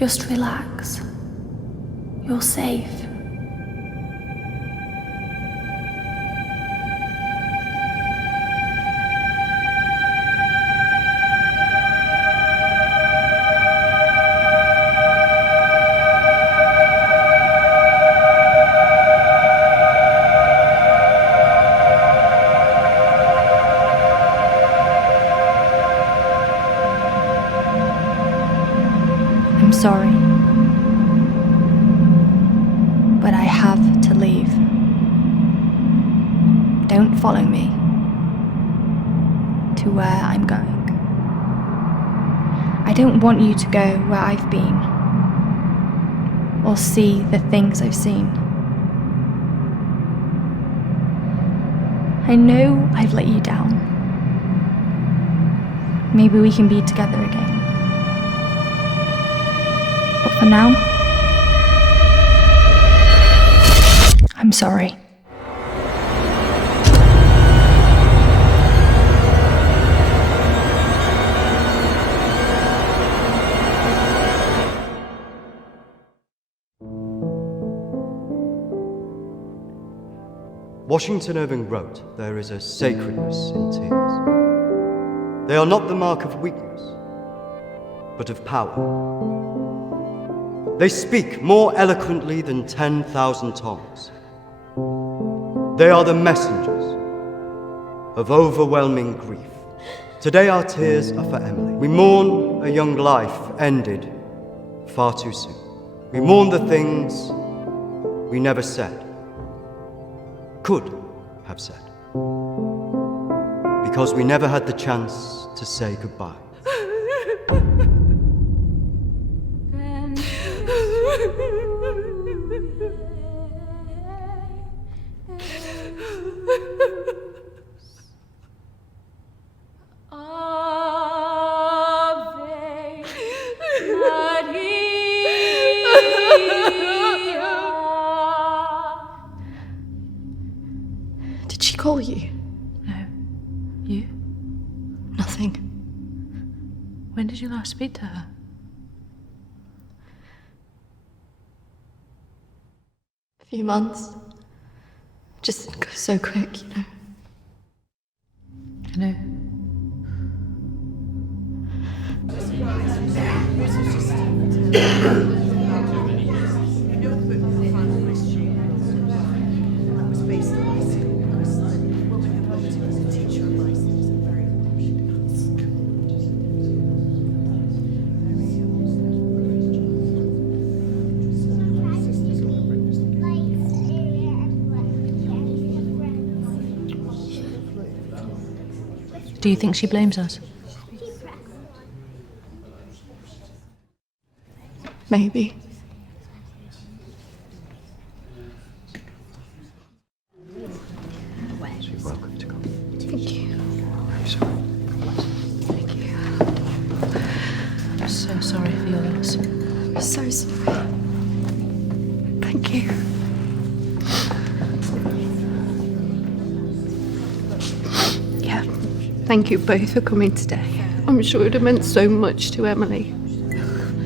Just relax. You're safe. I'm sorry, but I have to leave. Don't follow me to where I'm going. I don't want you to go where I've been or see the things I've seen. I know I've let you down. Maybe we can be together again. But for now, I'm sorry. Washington Irving wrote, "There is a sacredness in tears. They are not the mark of weakness, but of power. They speak more eloquently than 10,000 tongues. They are the messengers of overwhelming grief. Today our tears are for Emily. We mourn a young life ended far too soon. We mourn the things we never said, could have said, because we never had the chance to say goodbye." Did she call you? No. You? Nothing. When did you last speak to her? A few months. Just goes so quick, you know. I know. Do you think she blames us? Maybe. You're welcome to come. Thank you. I'm sorry. Thank you. I'm so sorry for your loss. I'm so sorry. Thank you. Yeah. Thank you both for coming today. I'm sure it would have meant so much to Emily.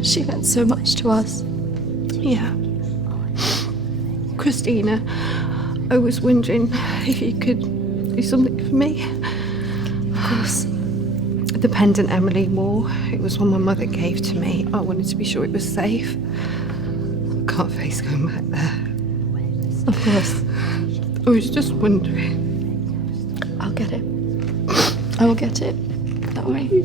She meant so much to us. Yeah. Christina, I was wondering if you could do something for me. Of course. The pendant Emily wore, it was one my mother gave to me. I wanted to be sure it was safe. I can't face going back there. Of course. I was just wondering. I'll get it. I will get it. Don't worry.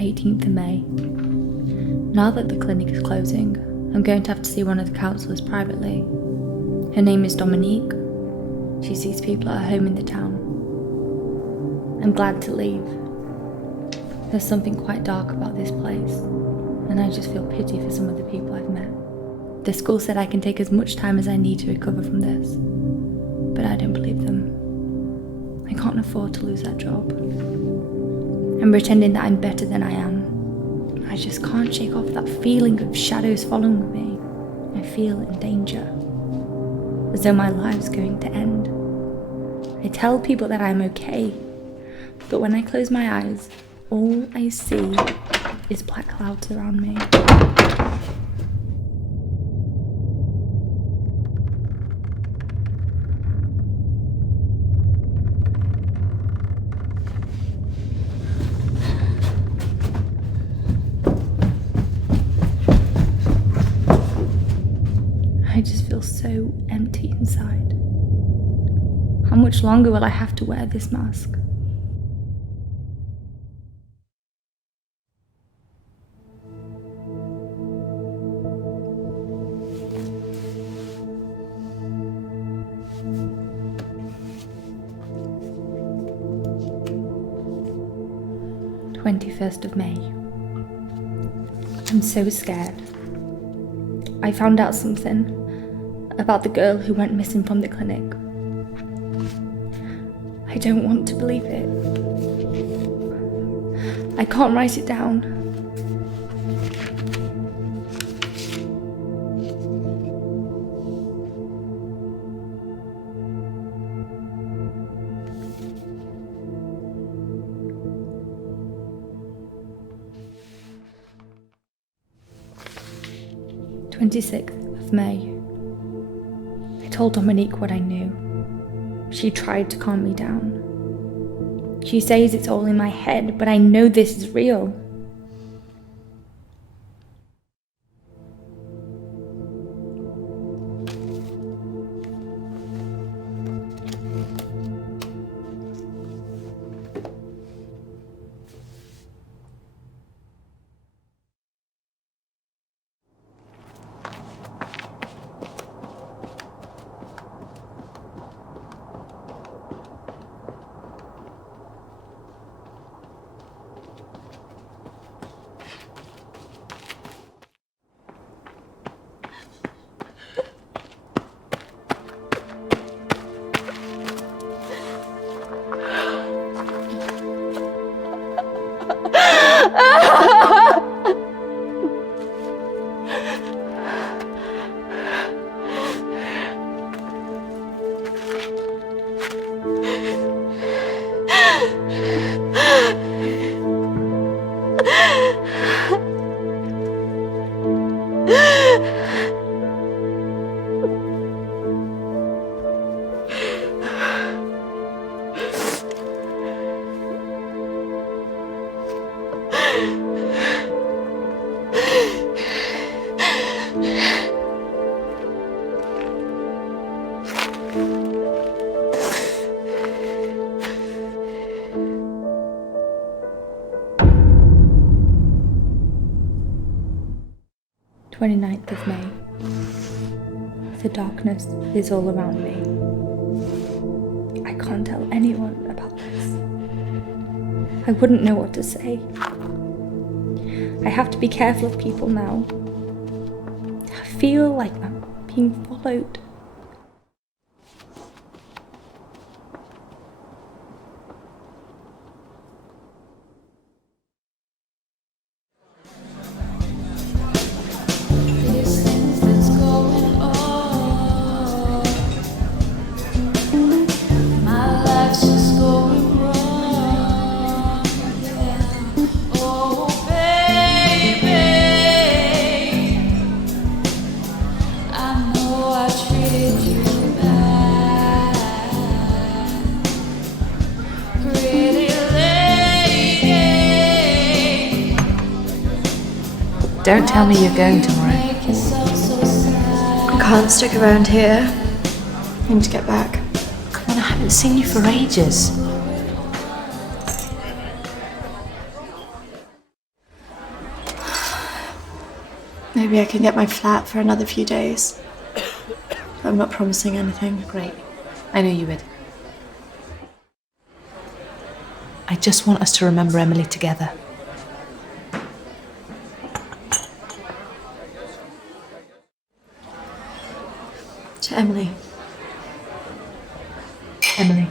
18th of May. Now that the clinic is closing, I'm going to have to see one of the counsellors privately. Her name is Dominique. She sees people at her home in the town. I'm glad to leave. There's something quite dark about this place, and I just feel pity for some of the people I've met. The school said I can take as much time as I need to recover from this, but I don't believe them. I can't afford to lose that job. I'm pretending that I'm better than I am. I just can't shake off that feeling of shadows following me. I feel in danger, as though my life's going to end. I tell people that I'm okay, but when I close my eyes, all I see is black clouds around me. I just feel so empty inside. How much longer will I have to wear this mask? of May. I'm so scared. I found out something about the girl who went missing from the clinic. I don't want to believe it. I can't write it down. of May. I told Dominique what I knew. She tried to calm me down. She says it's all in my head, but I know this is real. Of May. The darkness is all around me. I can't tell anyone about this. I wouldn't know what to say. I have to be careful of people now. I feel like I'm being followed. Don't tell me you're going tomorrow. I can't stick around here. I need to get back. Come on, I haven't seen you for ages. Maybe I can get my flat for another few days. I'm not promising anything. Great. I knew you would. I just want us to remember Emily together. To Emily. Emily.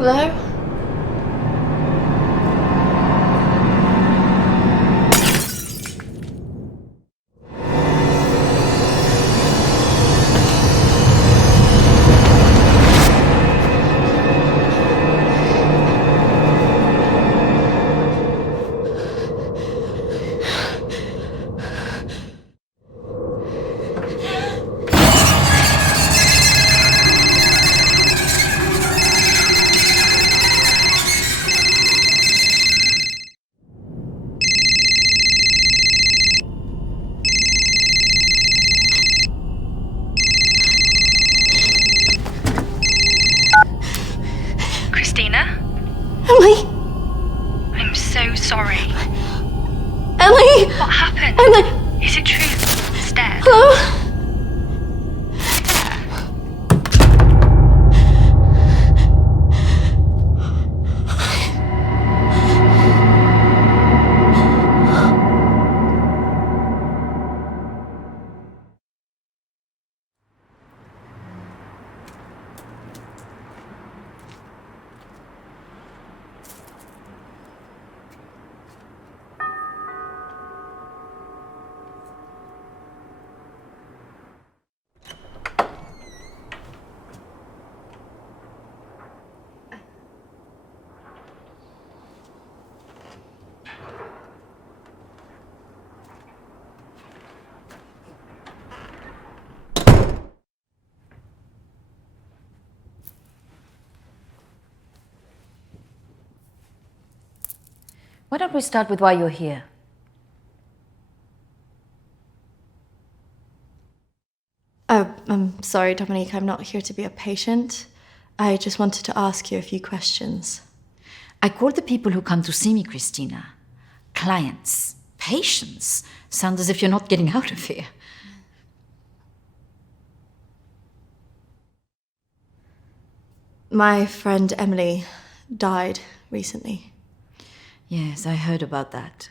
Hello? Emily! I'm so sorry. Emily! What happened? Emily! Is it true? It's dead. Hello? Why don't we start with why you're here? I'm sorry, Dominique, I'm not here to be a patient. I just wanted to ask you a few questions. I call the people who come to see me, Christina, clients. Patients sound as if you're not getting out of here. My friend Emily died recently. Yes, I heard about that.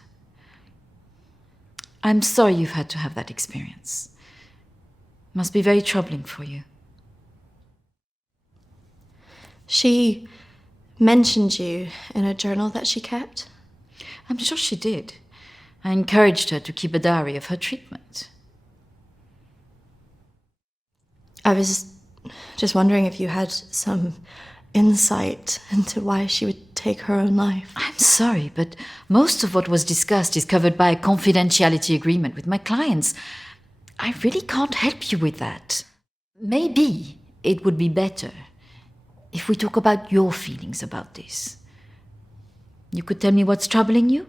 I'm sorry you've had to have that experience. Must be very troubling for you. She mentioned you in a journal that she kept? I'm sure she did. I encouraged her to keep a diary of her treatment. I was just wondering if you had some insight into why she would take her own life. I'm sorry, but most of what was discussed is covered by a confidentiality agreement with my clients. I really can't help you with that. Maybe it would be better if we talk about your feelings about this. You could tell me what's troubling you?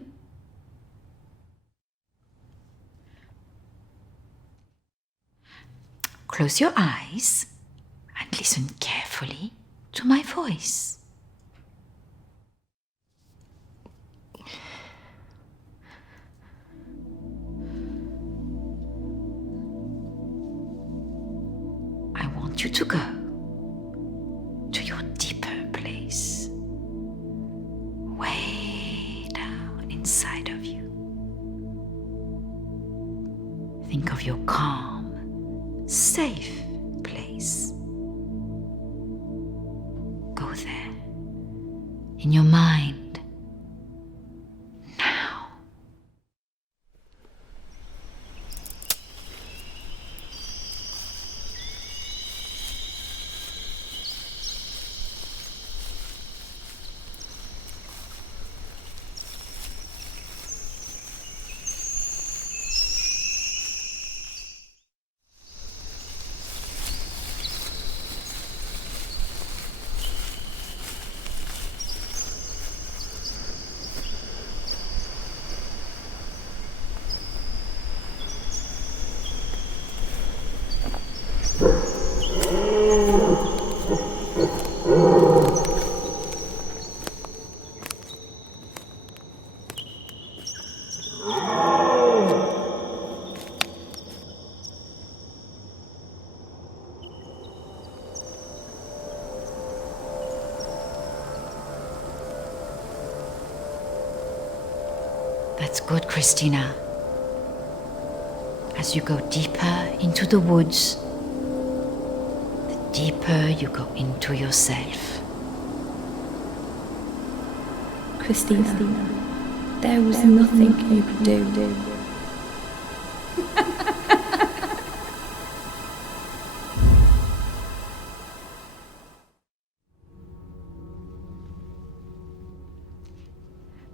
Close your eyes and listen carefully to my voice. I want you to go to your deeper place, way down inside of you. Think of your calm, safe place. Go there, in your mind, now. That's good, Christina. As you go deeper into the woods, the deeper you go into yourself. Christina, there was nothing you could do.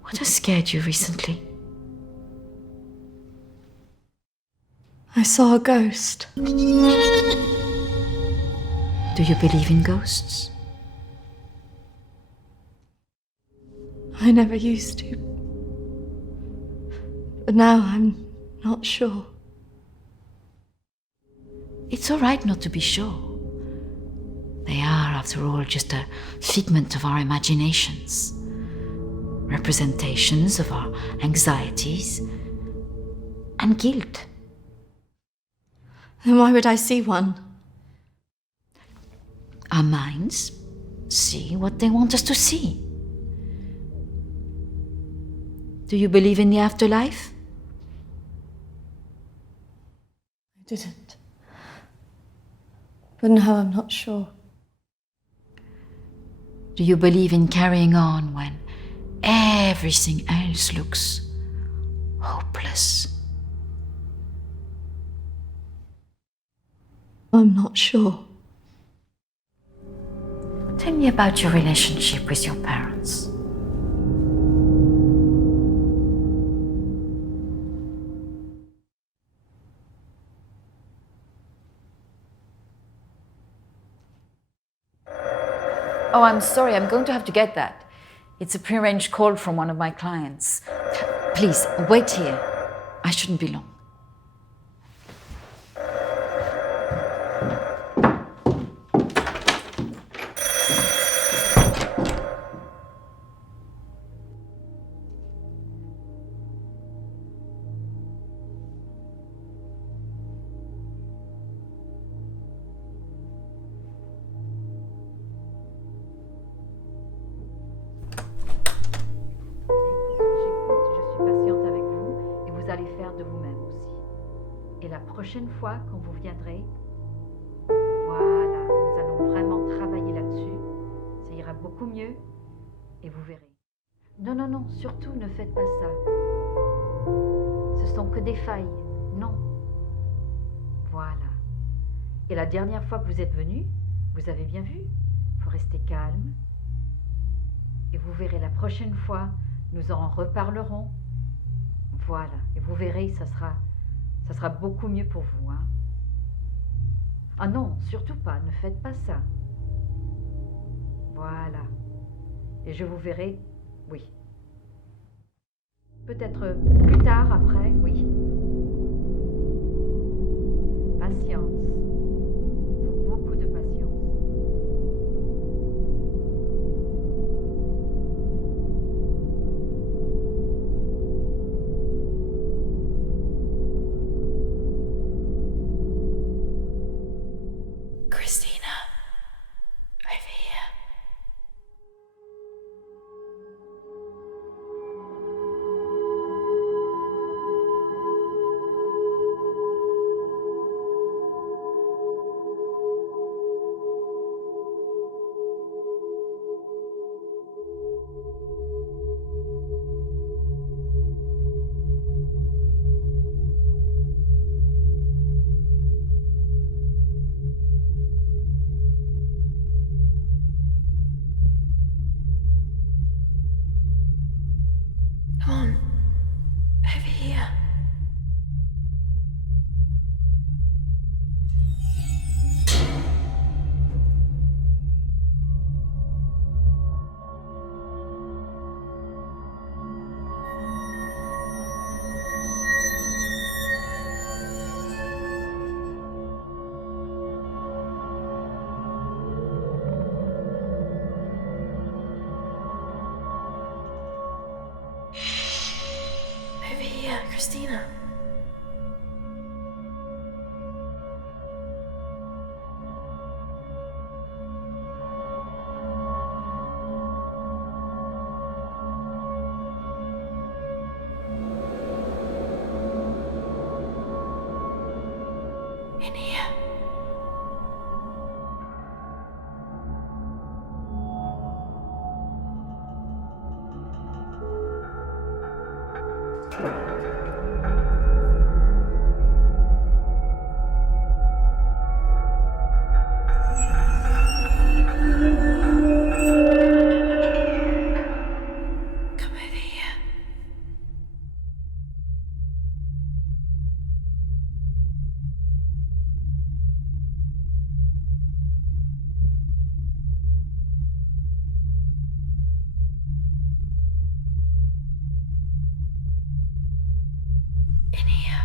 What has scared you recently? I saw a ghost. Do you believe in ghosts? I never used to. But now I'm not sure. It's all right not to be sure. They are, after all, just a figment of our imaginations, representations of our anxieties and guilt. Then why would I see one? Our minds see what they want us to see. Do you believe in the afterlife? I didn't. But now I'm not sure. Do you believe in carrying on when everything else looks hopeless? I'm not sure. Tell me about your relationship with your parents. Oh, I'm sorry, I'm going to have to get that. It's a prearranged call from one of my clients. Please, wait here. I shouldn't be long. Prochaine fois quand vous viendrez, voilà, nous allons vraiment travailler là-dessus. Ça ira surtout ne faites pas ça. Ce sont que des failles. Non. Voilà. Et la dernière fois que vous êtes venu, vous avez bien vu, il faut rester calme. Et vous verrez la prochaine fois, nous en reparlerons. Voilà. Et vous verrez, ça sera beaucoup mieux pour vous. Hein. Ah non, surtout pas, ne faites pas ça. Voilà. Et je vous verrai, oui. Peut-être plus tard, après, oui. Patience. Faut beaucoup de patience. Christina, over here. Come on, over here. Over here, Christina. In here. Come over here. In here.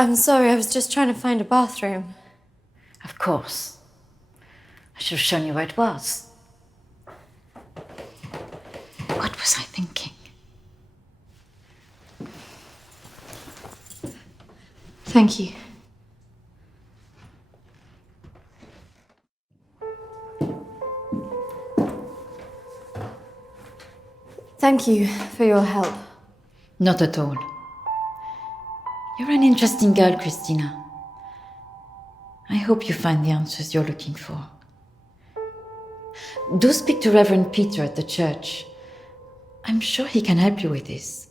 I'm sorry, I was just trying to find a bathroom. Of course. I should have shown you where it was. What was I thinking? Thank you. Thank you for your help. Not at all. You're an interesting girl, Christina. I hope you find the answers you're looking for. Do speak to Reverend Peter at the church. I'm sure he can help you with this.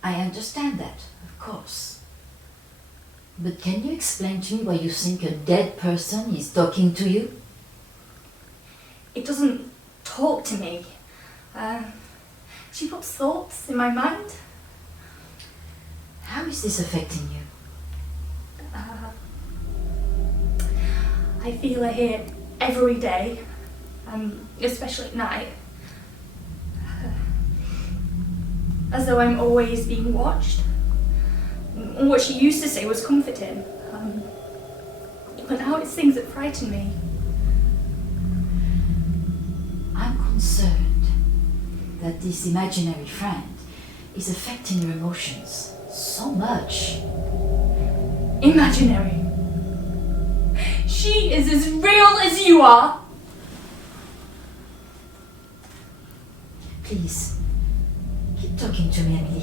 I understand that, of course. But can you explain to me why you think a dead person is talking to you? It doesn't talk to me. She puts thoughts in my mind. How is this affecting you? I feel her here every day, especially at night. As though I'm always being watched. What she used to say was comforting, but now it's things that frighten me. I'm concerned that this imaginary friend is affecting your emotions so much. Imaginary. She is as real as you are. Please, keep talking to me, Emily.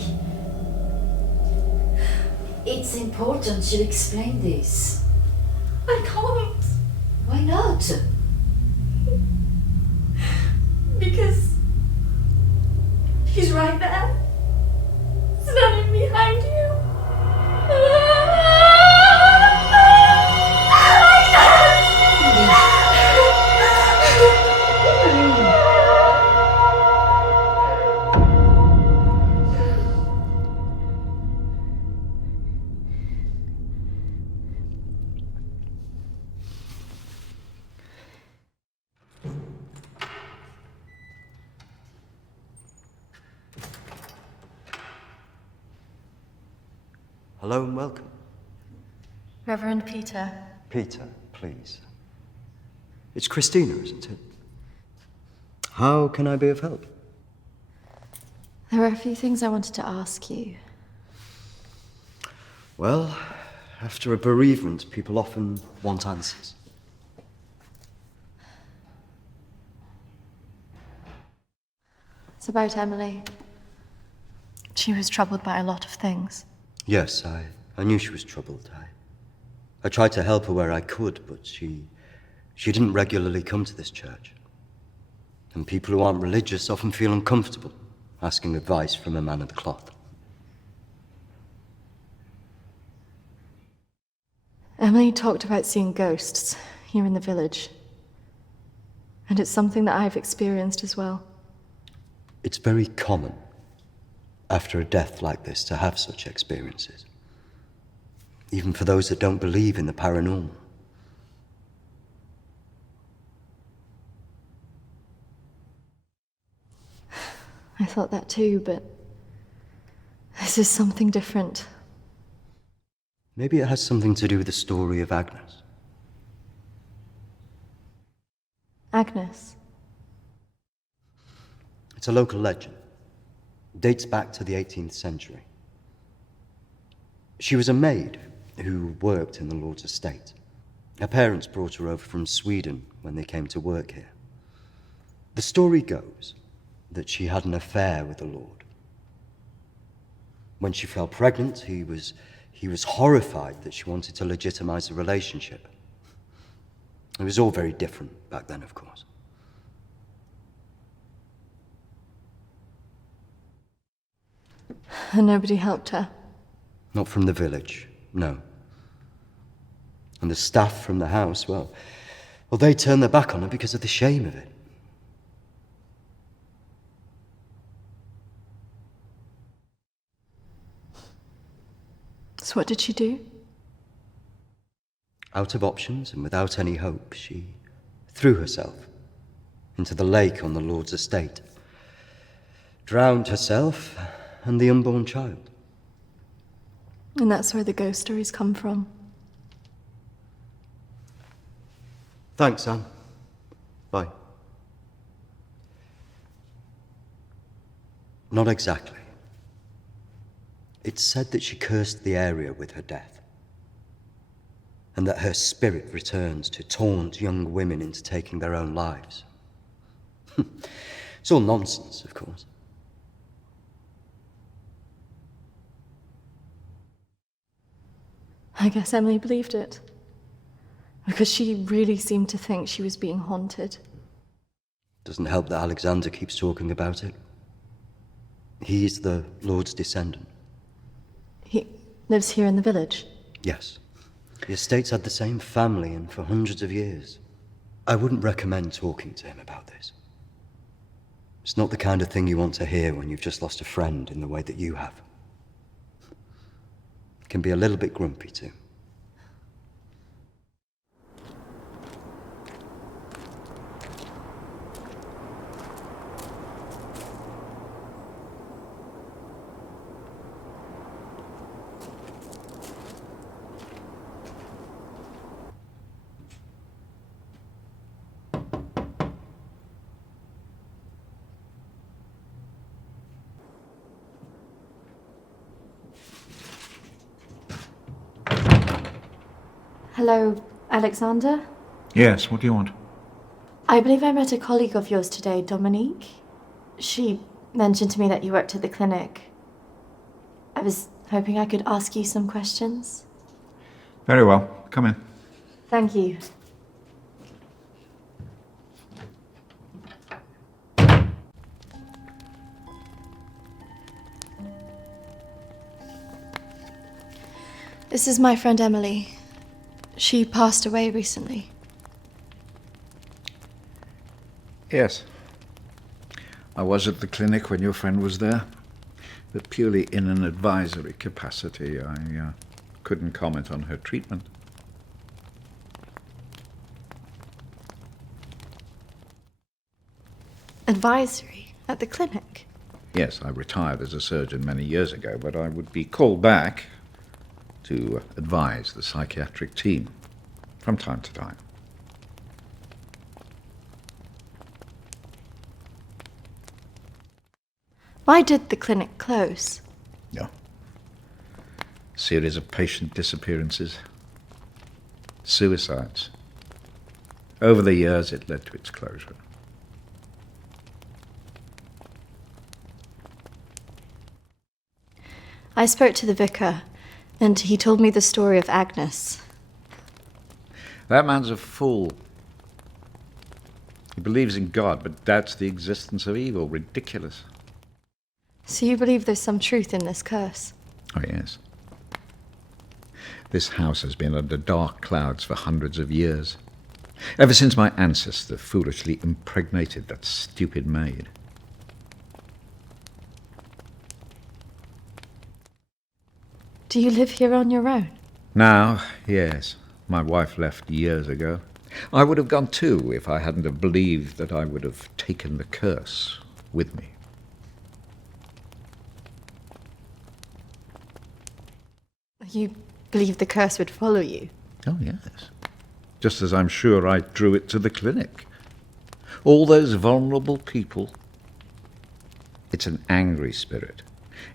It's important you explain this. I can't. Why not? Because she's right there, standing behind you. Hello and welcome. Reverend Peter. Peter, please. It's Christina, isn't it? How can I be of help? There are a few things I wanted to ask you. Well, after a bereavement, people often want answers. It's about Emily. She was troubled by a lot of things. Yes, I knew she was troubled. I tried to help her where I could, but she didn't regularly come to this church. And people who aren't religious often feel uncomfortable asking advice from a man of the cloth. Emily talked about seeing ghosts here in the village. And it's something that I've experienced as well. It's very common after a death like this to have such experiences, even for those that don't believe in the paranormal. I thought that too, but this is something different. Maybe it has something to do with the story of Agnes. Agnes. It's a local legend. It dates back to the 18th century. She was a maid who worked in the Lord's estate. Her parents brought her over from Sweden when they came to work here. The story goes that she had an affair with the Lord. When she fell pregnant, he was horrified that she wanted to legitimize the relationship. It was all very different back then, of course. And nobody helped her. Not from the village, no. And the staff from the house, well, they turned their back on her because of the shame of it. So what did she do? Out of options and without any hope, she threw herself into the lake on the Lord's estate, drowned herself and the unborn child. And that's where the ghost stories come from. Thanks, Anne. Bye. Not exactly. It's said that she cursed the area with her death, and that her spirit returns to taunt young women into taking their own lives. It's all nonsense, of course. I guess Emily believed it. Because she really seemed to think she was being haunted. Doesn't help that Alexander keeps talking about it. He's the Lord's descendant. He lives here in the village. Yes, The estate's had the same family and for hundreds of years. I wouldn't recommend talking to him about this. It's not the kind of thing you want to hear when you've just lost a friend in the way that you have. It can be a little bit grumpy too. Hello, Alexander? Yes, what do you want? I believe I met a colleague of yours today, Dominique. She mentioned to me that you worked at the clinic. I was hoping I could ask you some questions. Very well. Come in. Thank you. This is my friend Emily. She passed away recently. Yes. I was at the clinic when your friend was there, but purely in an advisory capacity. I couldn't comment on her treatment. Advisory? At the clinic? Yes, I retired as a surgeon many years ago, but I would be called back to advise the psychiatric team from time to time. Why did the clinic close? No. Series of patient disappearances. Suicides. Over the years, it led to its closure. I spoke to the vicar, and he told me the story of Agnes. That man's a fool. He believes in God, but doubts the existence of evil. Ridiculous. So you believe there's some truth in this curse? Oh, yes. This house has been under dark clouds for hundreds of years. Ever since my ancestor foolishly impregnated that stupid maid. Do you live here on your own? Now, yes. My wife left years ago. I would have gone too if I hadn't have believed that I would have taken the curse with me. You believe the curse would follow you? Oh, yes. Just as I'm sure I drew it to the clinic. All those vulnerable people. It's an angry spirit.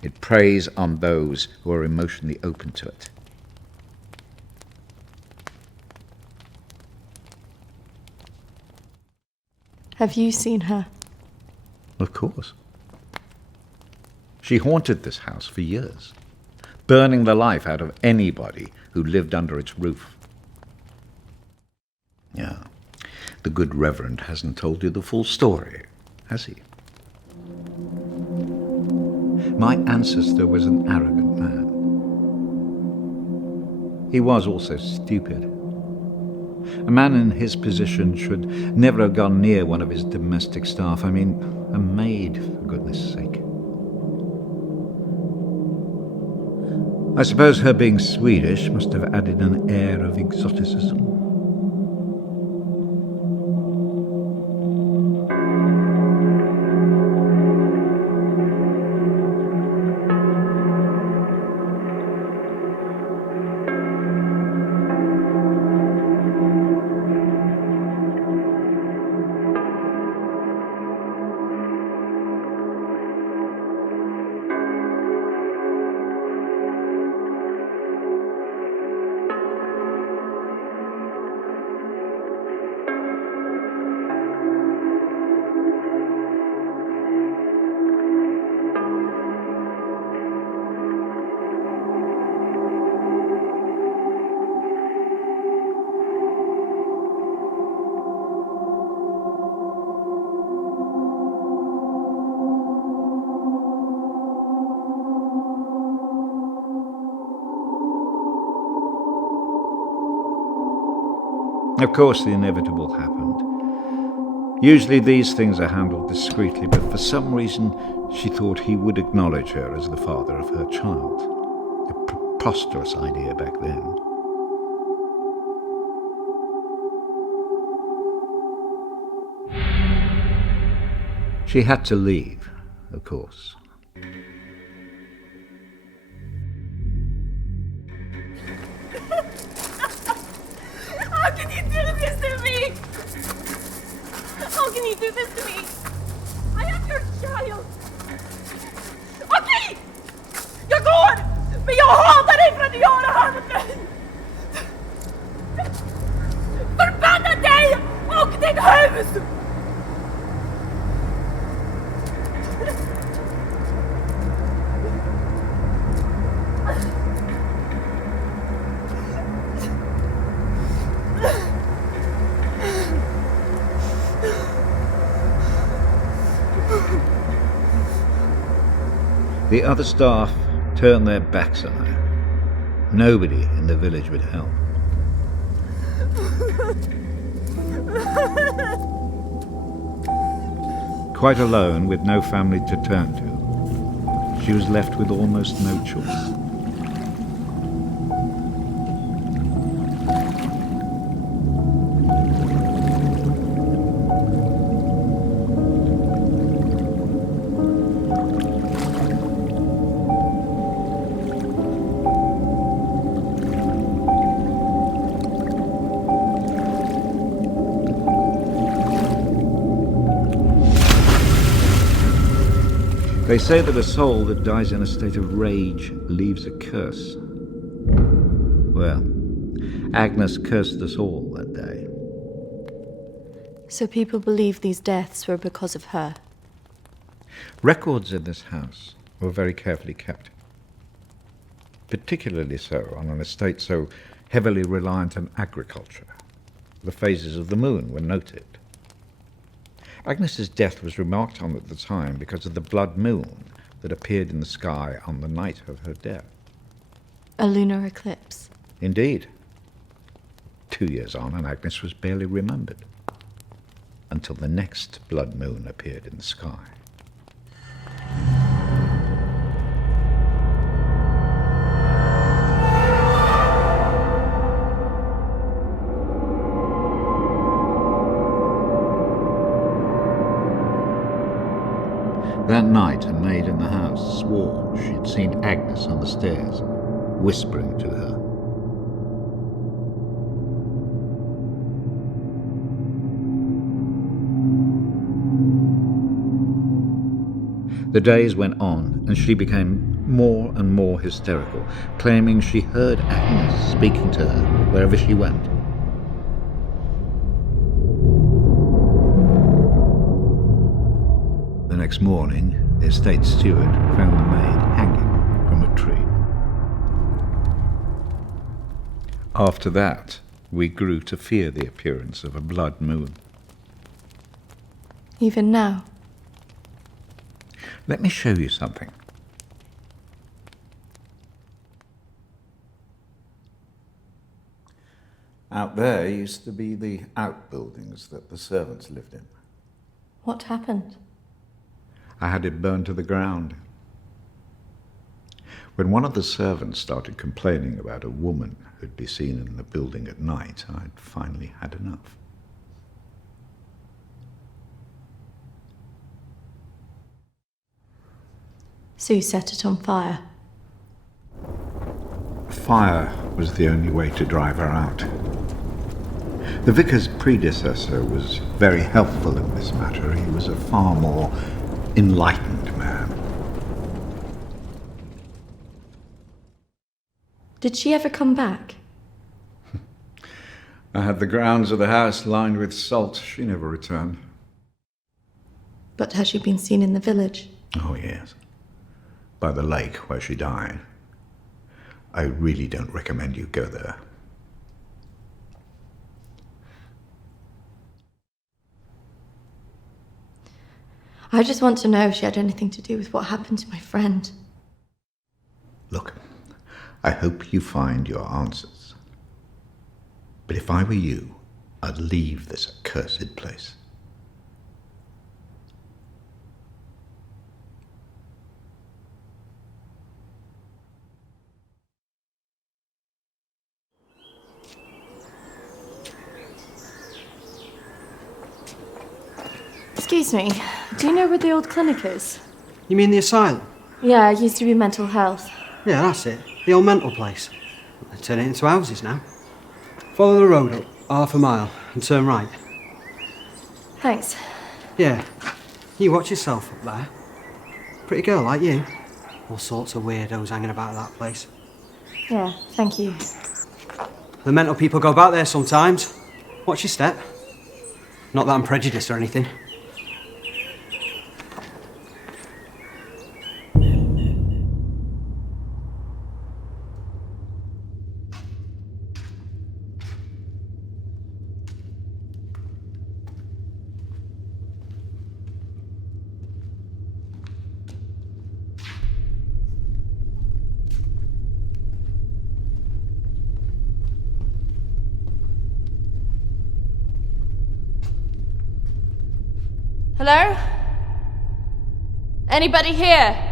It preys on those who are emotionally open to it. Have you seen her? Of course. She haunted this house for years, burning the life out of anybody who lived under its roof. Yeah, the good Reverend hasn't told you the full story, has he? My ancestor was an arrogant man. He was also stupid. A man in his position should never have gone near one of his domestic staff. I mean, a maid, for goodness sake. I suppose her being Swedish must have added an air of exoticism. Of course, the inevitable happened. Usually these things are handled discreetly, but for some reason she thought he would acknowledge her as the father of her child. A preposterous idea back then. She had to leave, of course. How can you do this to me? How can you do this to me? I am your child. Okej! Jag går! Men jag hatar dig för att göra handen! Förbanna dig och ditt hus! The other staff turned their backs on her. Nobody in the village would help. Quite alone, with no family to turn to, she was left with almost no choice. They say that a soul that dies in a state of rage leaves a curse. Well, Agnes cursed us all that day. So people believe these deaths were because of her. Records in this house were very carefully kept. Particularly so on an estate so heavily reliant on agriculture. The phases of the moon were noted. Agnes's death was remarked on at the time because of the blood moon that appeared in the sky on the night of her death. A lunar eclipse. Indeed. 2 years on, and Agnes was barely remembered until the next blood moon appeared in the sky. That night, a maid in the house swore she'd seen Agnes on the stairs, whispering to her. The days went on, and she became more and more hysterical, claiming she heard Agnes speaking to her wherever she went. The next morning, the estate steward found the maid hanging from a tree. After that, we grew to fear the appearance of a blood moon. Even now. Let me show you something. Out there used to be the outbuildings that the servants lived in. What happened? I had it burned to the ground. When one of the servants started complaining about a woman who'd be seen in the building at night, I'd finally had enough. So you set it on fire? Fire was the only way to drive her out. The vicar's predecessor was very helpful in this matter. He was a far more enlightened man. Did she ever come back? I had the grounds of the house lined with salt. She never returned. But has she been seen in the village? Oh, yes. By the lake where she died. I really don't recommend you go there. I just want to know if she had anything to do with what happened to my friend. Look, I hope you find your answers. But if I were you, I'd leave this accursed place. Excuse me, do you know where the old clinic is? You mean the asylum? Yeah, it used to be mental health. Yeah, that's it. The old mental place. They turn it into houses now. Follow the road up, half a mile, and turn right. Thanks. Yeah, you watch yourself up there. Pretty girl like you. All sorts of weirdos hanging about that place. Yeah, thank you. The mental people go about there sometimes. Watch your step. Not that I'm prejudiced or anything. Hello? Anybody here?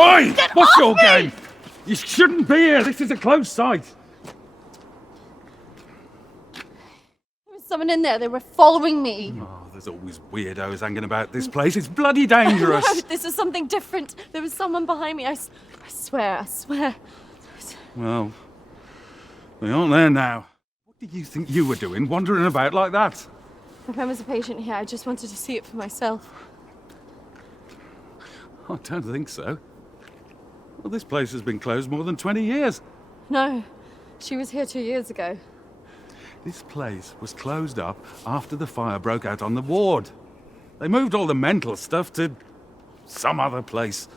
Oi! What's your game? You shouldn't be here. This is a closed site. There was someone in there. They were following me. Oh, there's always weirdos hanging about this place. It's bloody dangerous. No, this is something different. There was someone behind me. I swear. Well, we aren't there now. What do you think you were doing, wandering about like that? My friend was a patient here. I just wanted to see it for myself. I don't think so. Well, this place has been closed more than 20 years. No, she was here 2 years ago. This place was closed up after the fire broke out on the ward. They moved all the mental stuff to some other place.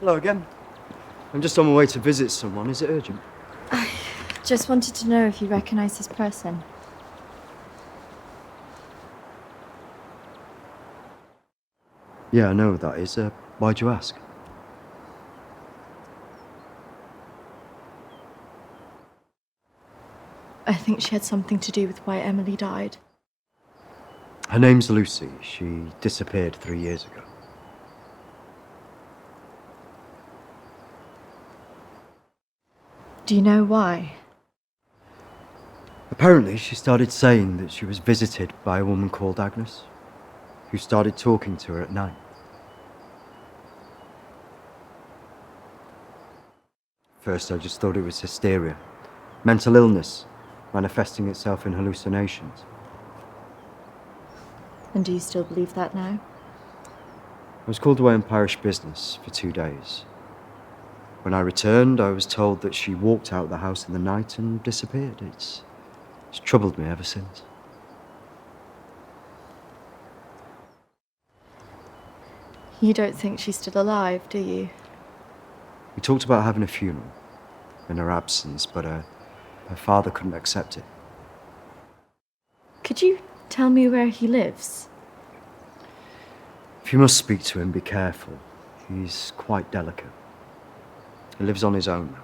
Hello again. I'm just on my way to visit someone. Is it urgent? I just wanted to know if you recognise this person. Yeah, I know who that is. Why'd you ask? I think she had something to do with why Emily died. Her name's Lucy. She disappeared 3 years ago. Do you know why? Apparently, she started saying that she was visited by a woman called Agnes, who started talking to her at night. First, I just thought it was hysteria, mental illness, manifesting itself in hallucinations. And do you still believe that now? I was called away on parish business for 2 days. When I returned, I was told that she walked out of the house in the night and disappeared. It's troubled me ever since. You don't think she's still alive, do you? We talked about having a funeral in her absence, but her father couldn't accept it. Could you tell me where he lives? If you must speak to him, be careful. He's quite delicate. He lives on his own now.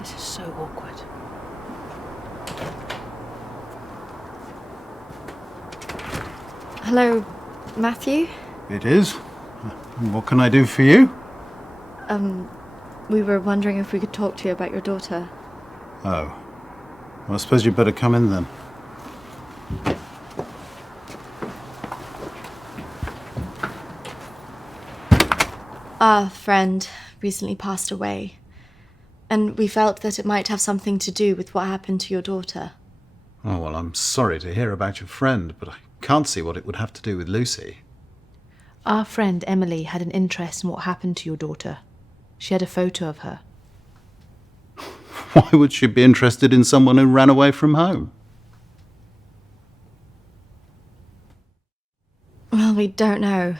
This is so awkward. Hello, Matthew? It is. What can I do for you? We were wondering if we could talk to you about your daughter. Oh. Well, I suppose you'd better come in then. Our friend recently passed away, and we felt that it might have something to do with what happened to your daughter. Oh, well, I'm sorry to hear about your friend, but I can't see what it would have to do with Lucy. Our friend Emily had an interest in what happened to your daughter. She had a photo of her. Why would she be interested in someone who ran away from home? Well, we don't know,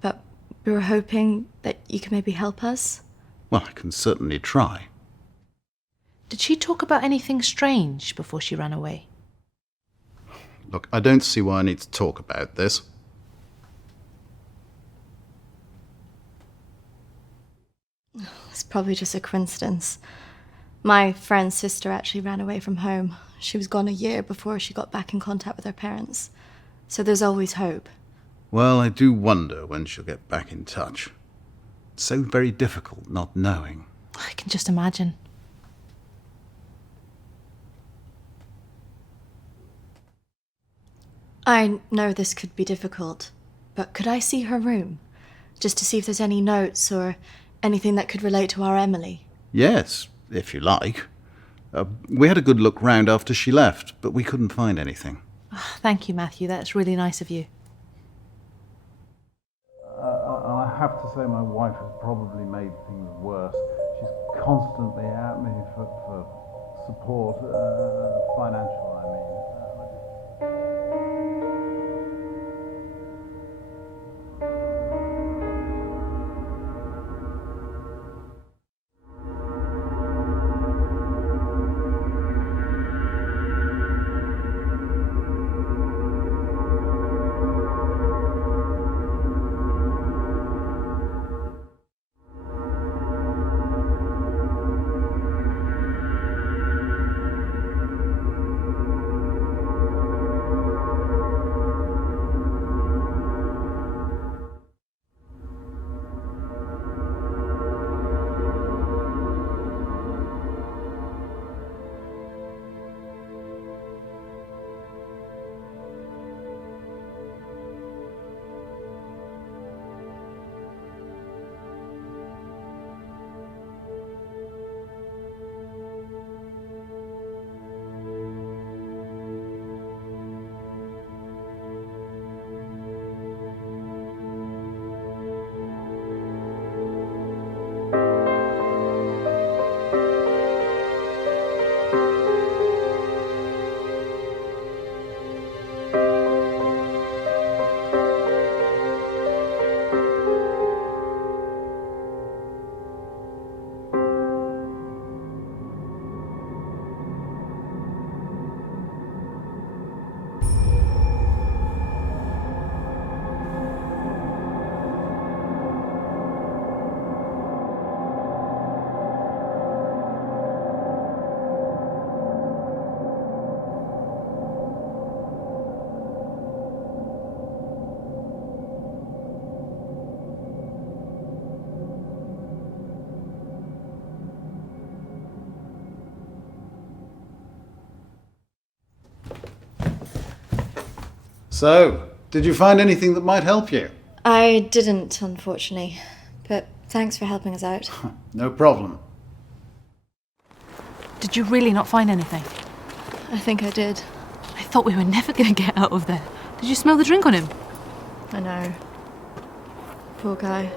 but we were hoping that you could maybe help us. Well, I can certainly try. Did she talk about anything strange before she ran away? Look, I don't see why I need to talk about this. It's probably just a coincidence. My friend's sister actually ran away from home. She was gone a year before she got back in contact with her parents. So there's always hope. Well, I do wonder when she'll get back in touch. It's so very difficult not knowing. I can just imagine. I know this could be difficult, but could I see her room? Just to see if there's any notes or anything that could relate to our Emily? Yes, if you like. We had a good look round after she left, but we couldn't find anything. Oh, thank you, Matthew. That's really nice of you. I have to say my wife has probably made things worse. She's constantly at me for support, financial, I mean. So, did you find anything that might help you? I didn't, unfortunately. But thanks for helping us out. No problem. Did you really not find anything? I think I did. I thought we were never going to get out of there. Did you smell the drink on him? I know. Poor guy.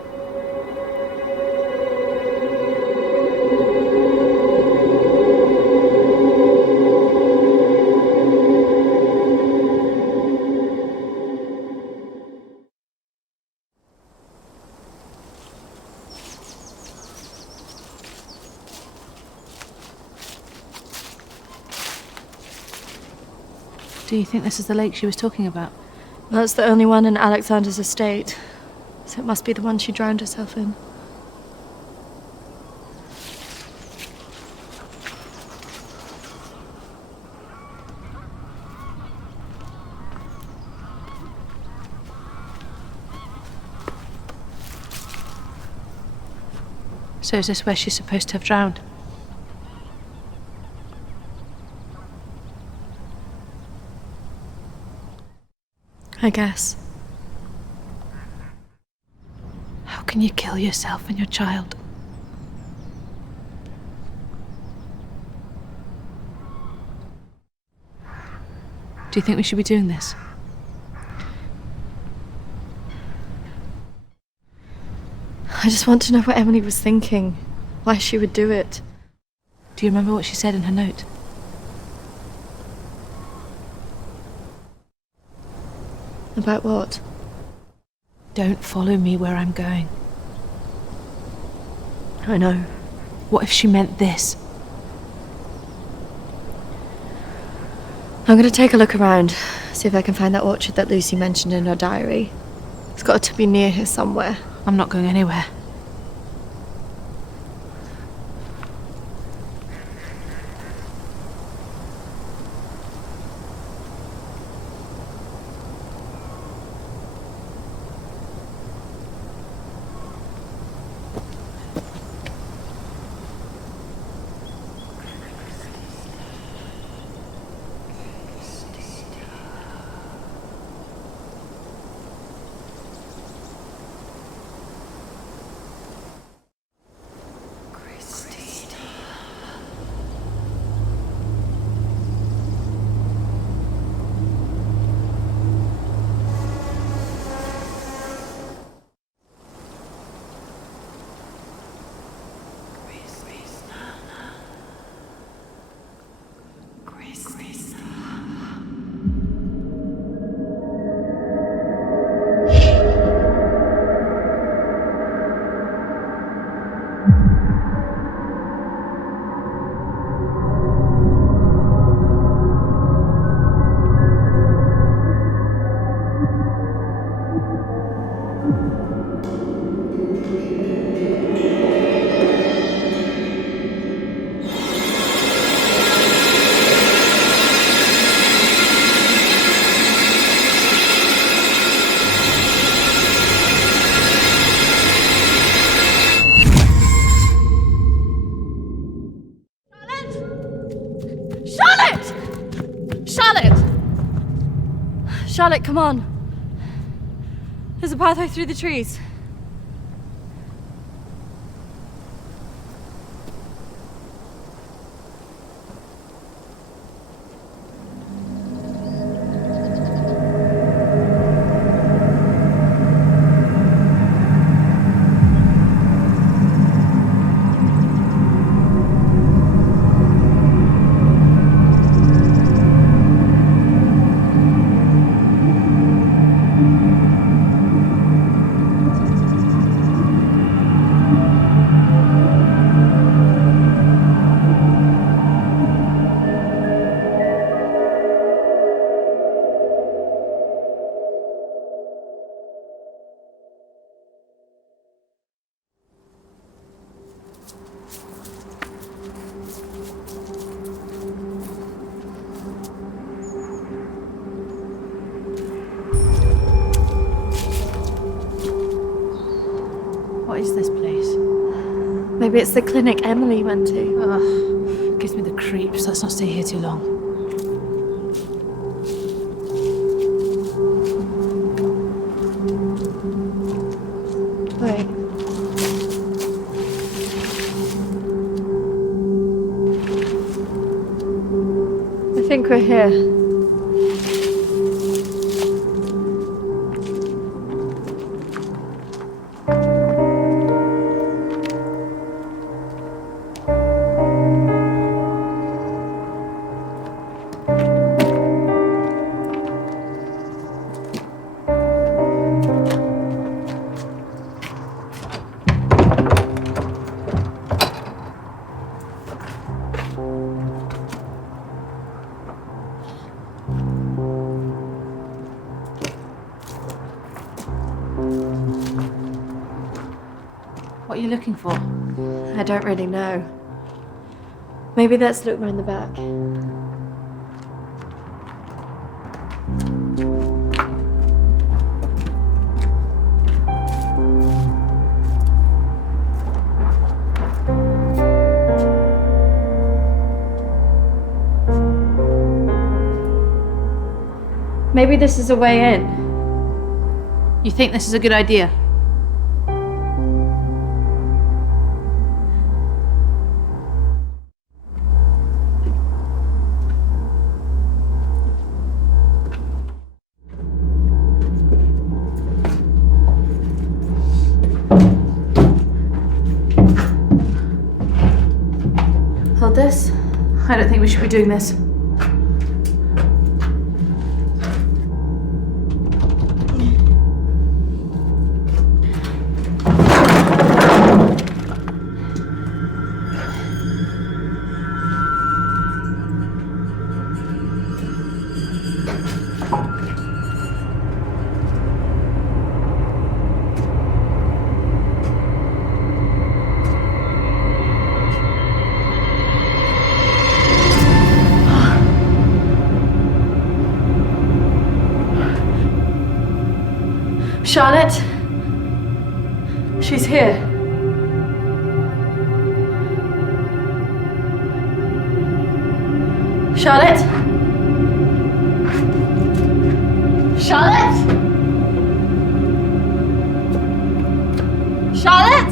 Do you think this is the lake she was talking about? Well, it's the only one in Alexander's estate, so it must be the one she drowned herself in. So is this where she's supposed to have drowned? I guess. How can you kill yourself and your child? Do you think we should be doing this? I just want to know what Emily was thinking, why she would do it. Do you remember what she said in her note? About what? Don't follow me where I'm going. I know. What if she meant this? I'm going to take a look around, see if I can find that orchard that Lucy mentioned in her diary. It's got to be near here somewhere. I'm not going anywhere. Charlotte, come on. There's a pathway through the trees. What is this place? Maybe it's the clinic Emily went to. Ugh, gives me the creeps. Let's not stay here too long. Wait. I think we're here. What are you looking for? I don't really know. Maybe let's look round the back. Maybe this is a way in. You think this is a good idea? Hold this. I don't think we should be doing this. Charlotte? She's here. Charlotte? Charlotte? Charlotte?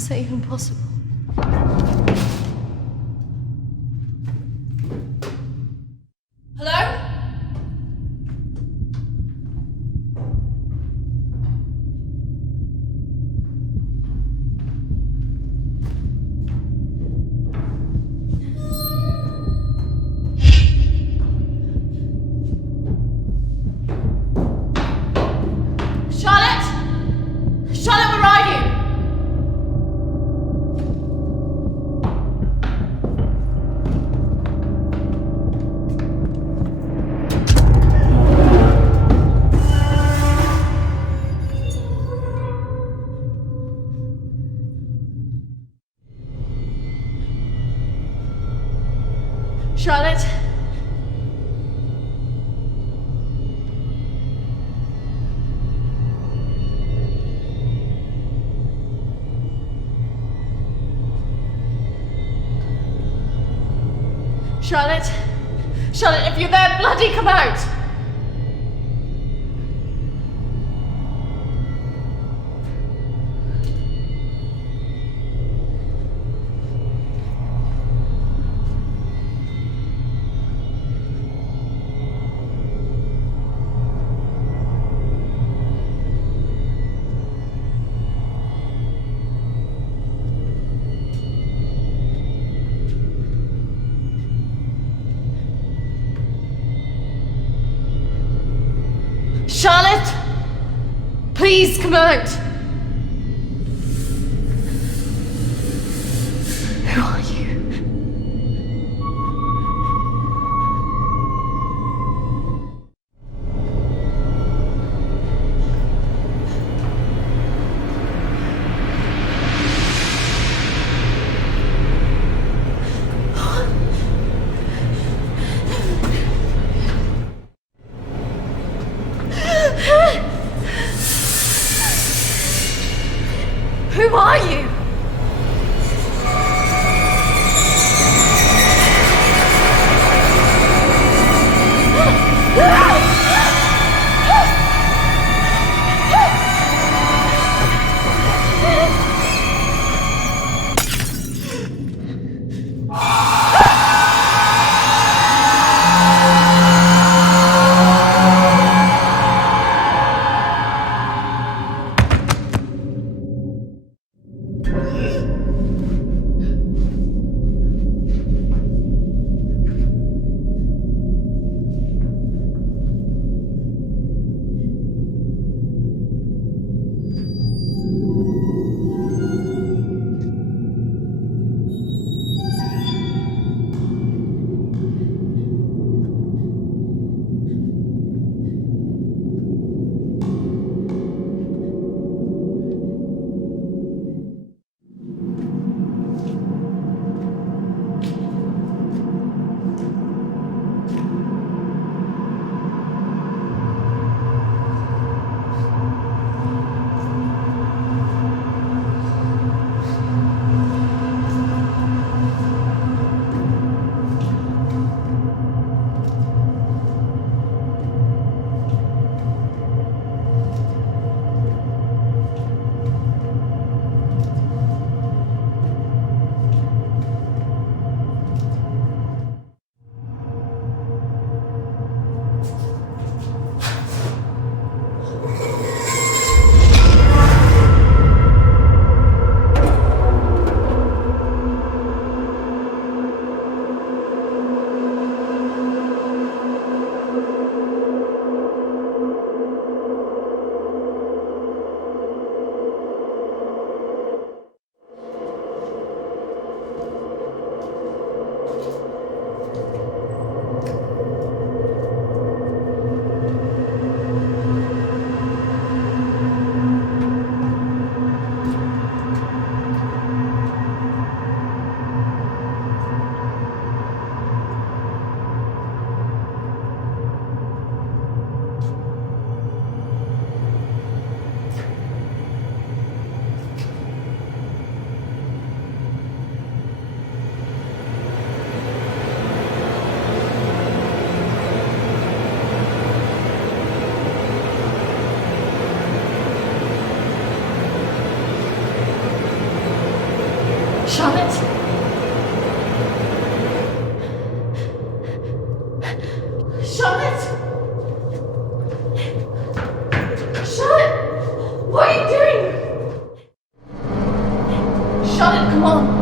is that even possible? Hello? Charlotte? Charlotte, where are you? Charlotte? Charlotte? Charlotte, if you're there, bloody come out! Charlotte! Please come out! Who are you? Who are you? Charlotte, come on.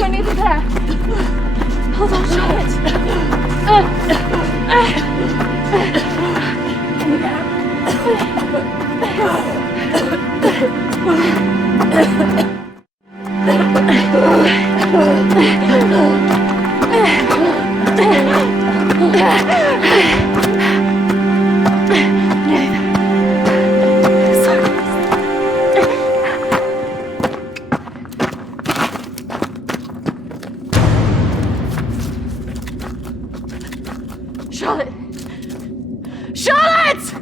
I need it there. Hold on, Charlotte. Charlotte! Charlotte!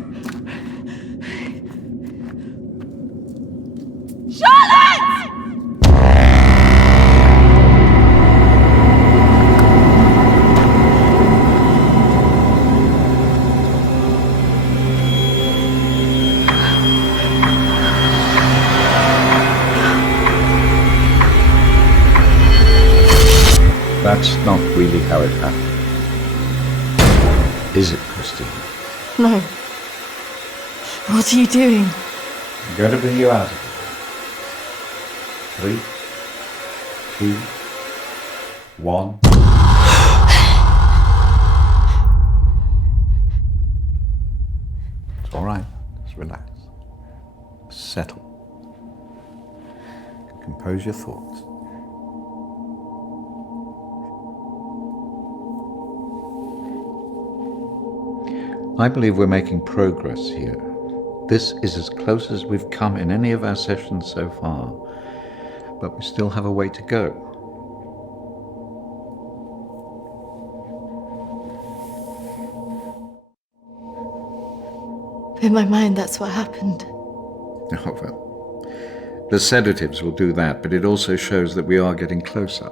Charlotte! That's not really how it happened. Is it, Christine? No. What are you doing? I'm going to bring you out of it. 3, 2, 1. It's all right. Just relax. Settle. Compose your thoughts. I believe we're making progress here. This is as close as we've come in any of our sessions so far, but we still have a way to go. In my mind, that's what happened. Oh, well, the sedatives will do that, but it also shows that we are getting closer.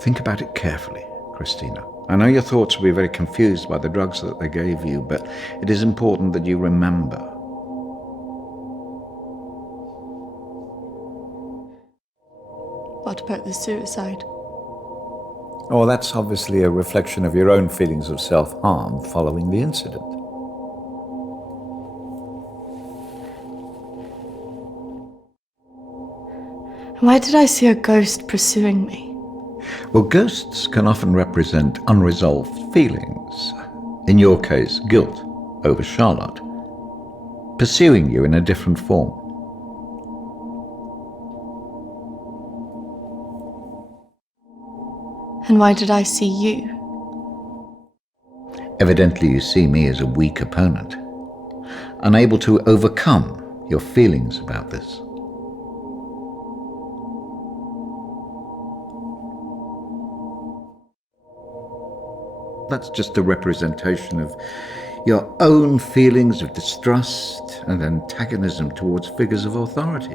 Think about it carefully, Christina. I know your thoughts will be very confused by the drugs that they gave you, but it is important that you remember. What about the suicide? Oh, that's obviously a reflection of your own feelings of self-harm following the incident. Why did I see a ghost pursuing me? Well, ghosts can often represent unresolved feelings. In your case, guilt over Charlotte, pursuing you in a different form. And why did I see you? Evidently, you see me as a weak opponent, unable to overcome your feelings about this. That's just a representation of your own feelings of distrust and antagonism towards figures of authority.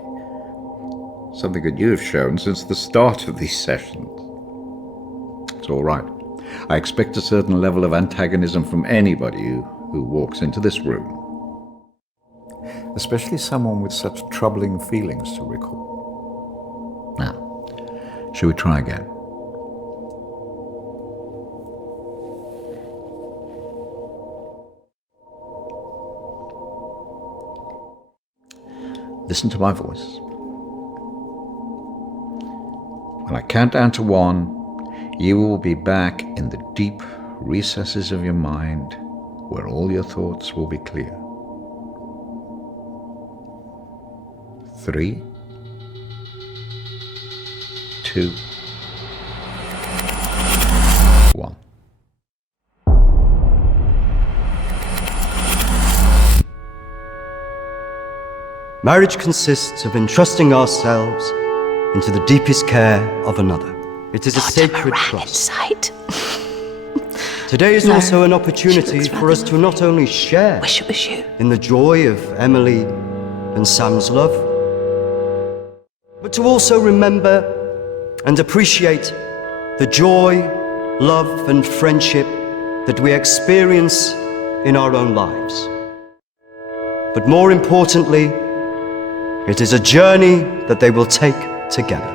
Something that you have shown since the start of these sessions. It's all right. I expect a certain level of antagonism from anybody who walks into this room. Especially someone with such troubling feelings to recall. Now, shall we try again? Listen to my voice. When I count down to 1, you will be back in the deep recesses of your mind where all your thoughts will be clear. 3, 2, 1. Marriage consists of entrusting ourselves into the deepest care of another. It is a sacred trust. Today is also an opportunity for us to not only share in the joy of Emily and Sam's love, but to also remember and appreciate the joy, love, and friendship that we experience in our own lives. But more importantly, it is a journey that they will take together.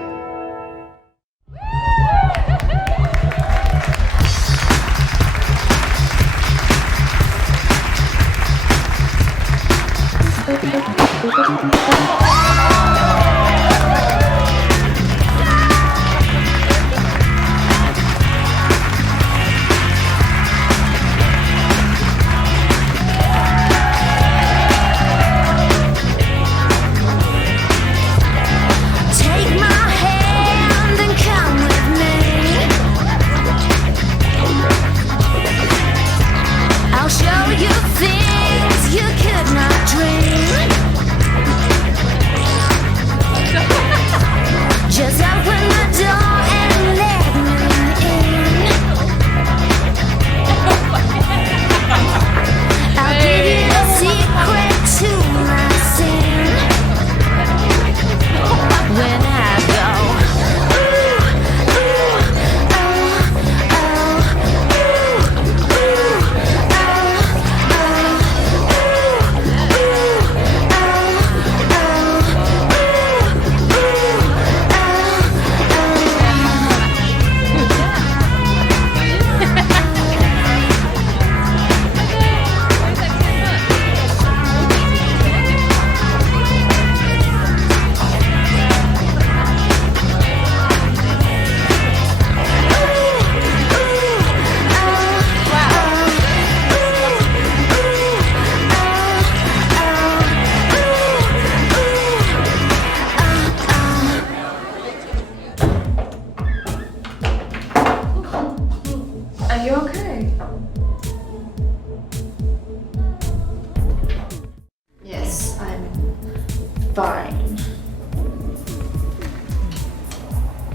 Fine.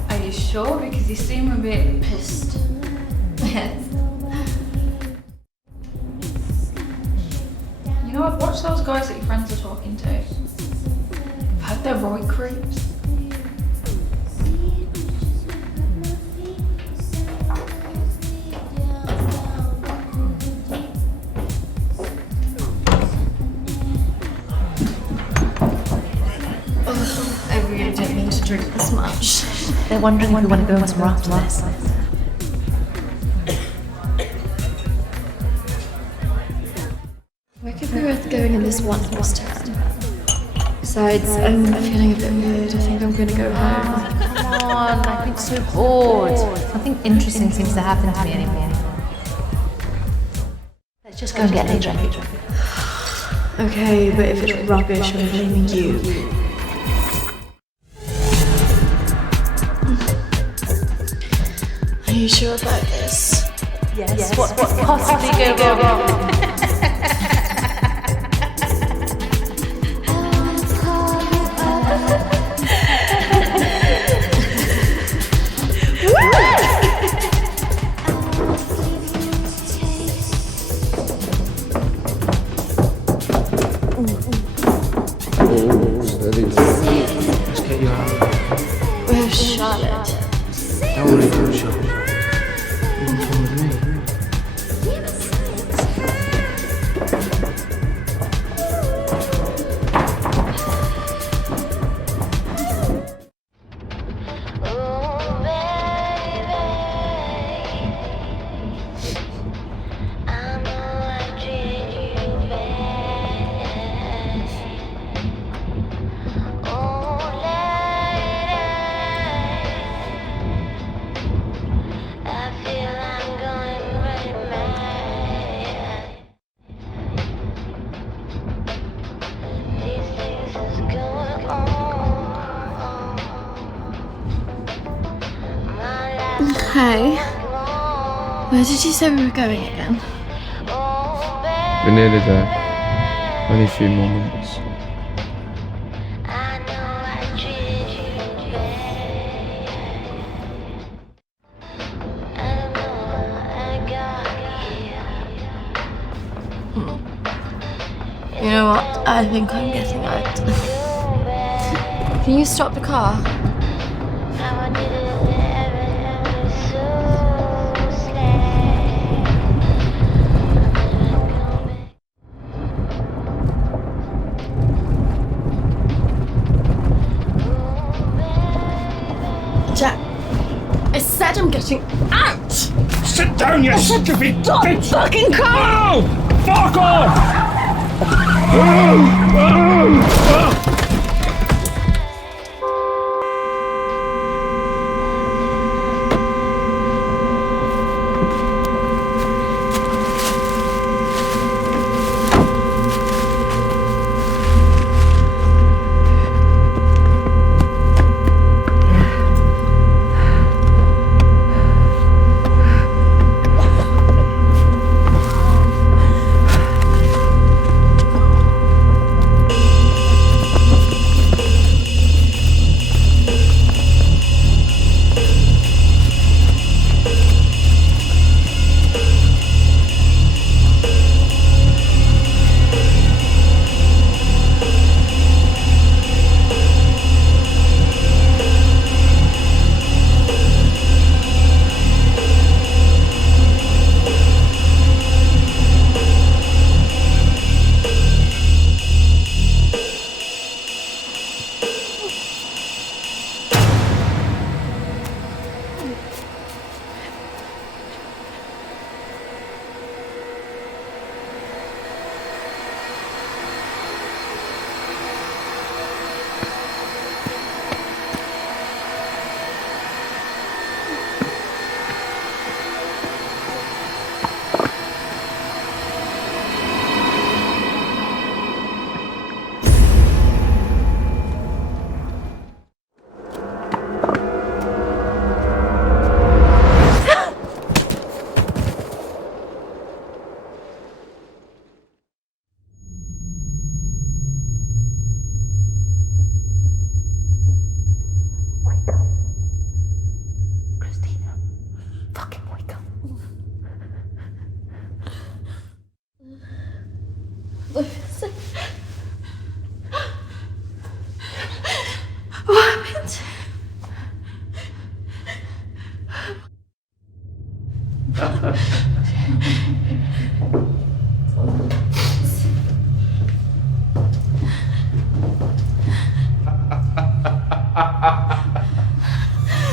Are you sure? Because you seem a bit pissed. Yes. You know, I've watched those guys that your friends are talking to. I've heard they're right creeps. I really didn't mean to drink this much. They're wondering if we want to go somewhere after this. Where could be worth going in this one horse town? Besides, I'm feeling a bit weird. I think I'm gonna go home. Come on, I've been so bored. Nothing interesting seems to happen to me anymore. Let's just go and get later. Okay, but if it's rubbish, I'm blaming you. Are you sure about this? Yes. What could possibly go wrong? Charlotte. Don't worry about Charlotte. You can come with me. Hey, where did you say we were going again? We're nearly there. Only a few more minutes. You know what? I think I'm getting out. Can you stop the car? Jack, I said I'm getting out! Sit down, you stupid bitch! Fucking car! No! Fuck off!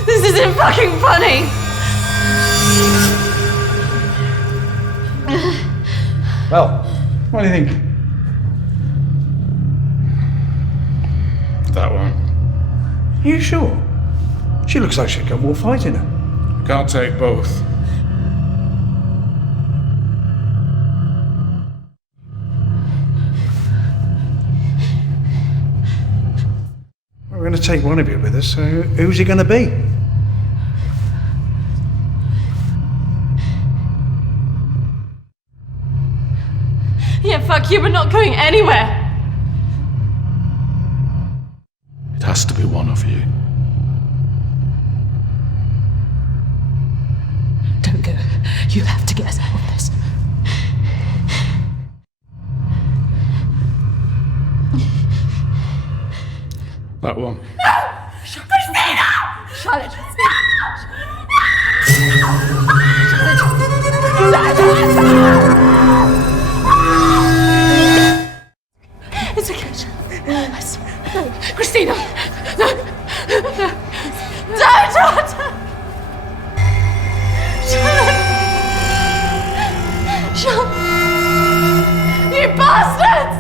This isn't fucking funny! Well, what do you think? That one. Are you sure? She looks like she's got more fight in her. Can't take both. We're going to take one of you with us, so who's he going to be? Yeah, fuck you, we're not going anywhere. It has to be one of you. Don't go. You have to get us out of this. That one. Christina! Charlotte. It's okay, Charlotte. I swear. No. Christina! No! Don't! Charlotte! You bastards!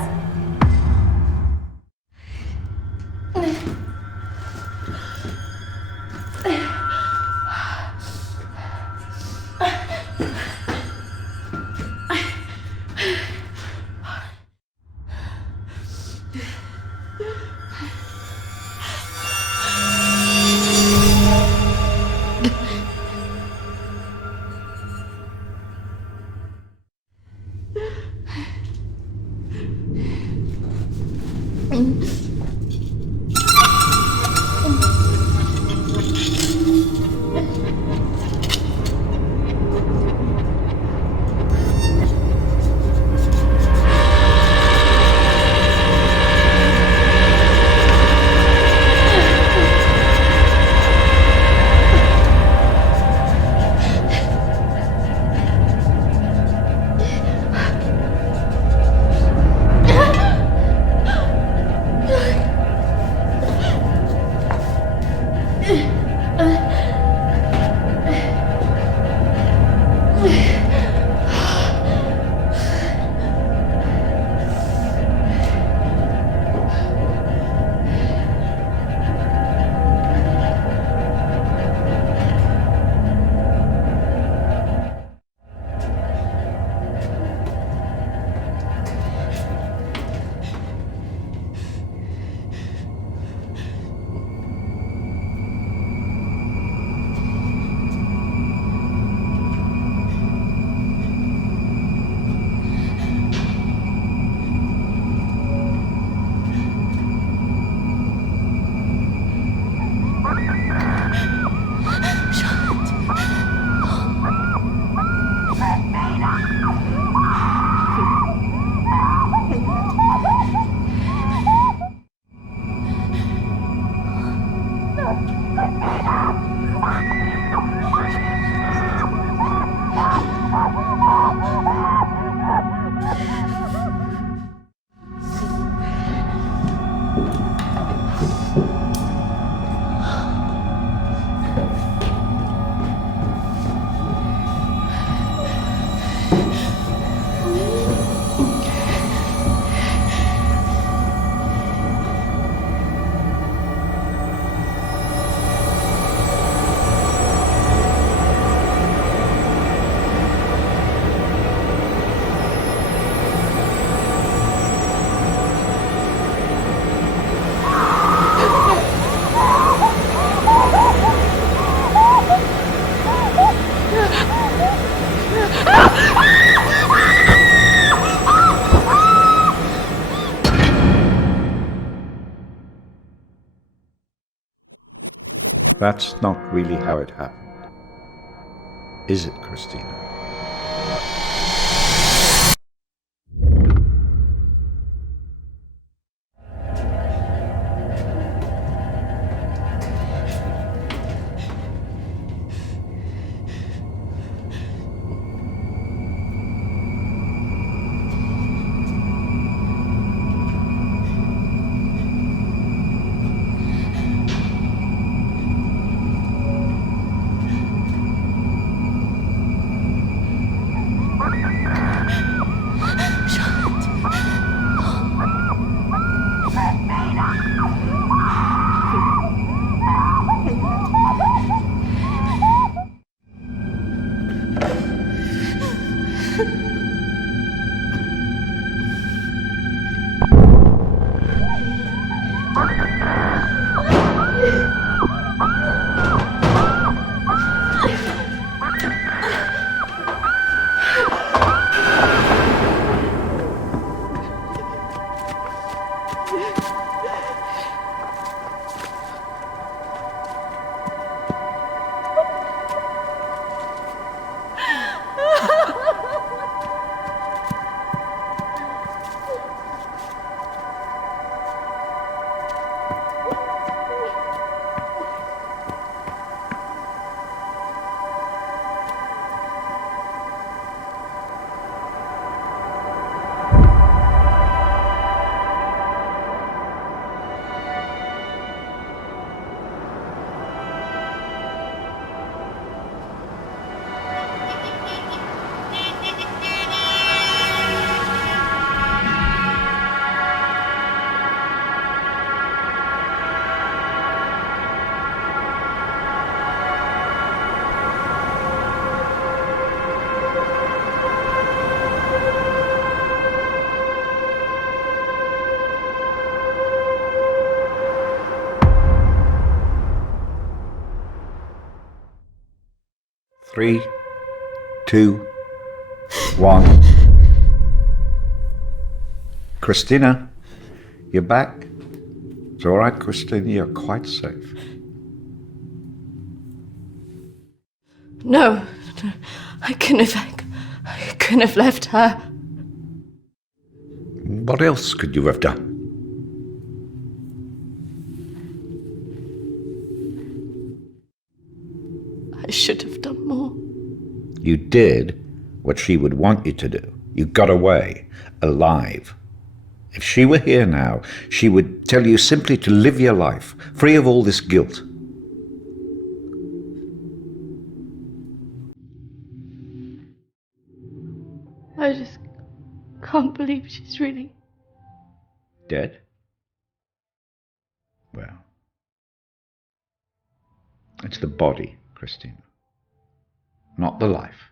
That's not really how it happened. Is it, Christina? 3, 2, 1. Christina, you're back. It's all right, Christina, you're quite safe. No, I couldn't have left her. What else could you have done? I should have done more. You did what she would want you to do. You got away, alive. If she were here now, she would tell you simply to live your life, free of all this guilt. I just can't believe she's really... Dead? Well, it's the body, Christina, not the life.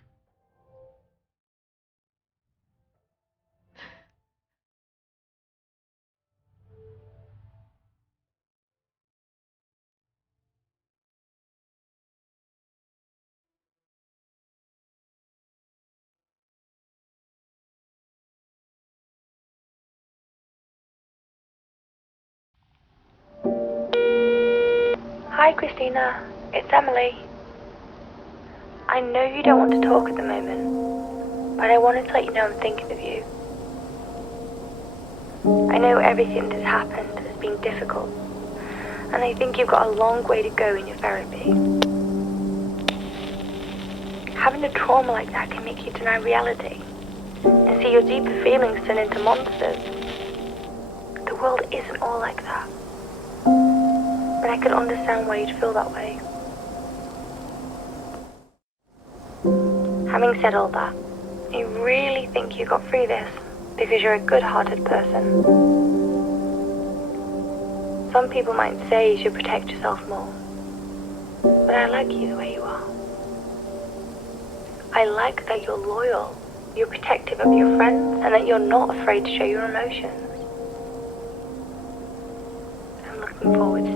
Hi, Christina. It's Emily. I know you don't want to talk at the moment, but I wanted to let you know I'm thinking of you. I know everything that's happened has been difficult, and I think you've got a long way to go in your therapy. Having a trauma like that can make you deny reality and see your deeper feelings turn into monsters. The world isn't all like that. But I can understand why you'd feel that way. Having said all that, I really think you got through this because you're a good-hearted person. Some people might say you should protect yourself more, but I like you the way you are. I like that you're loyal, you're protective of your friends, and that you're not afraid to show your emotions. I'm looking forward to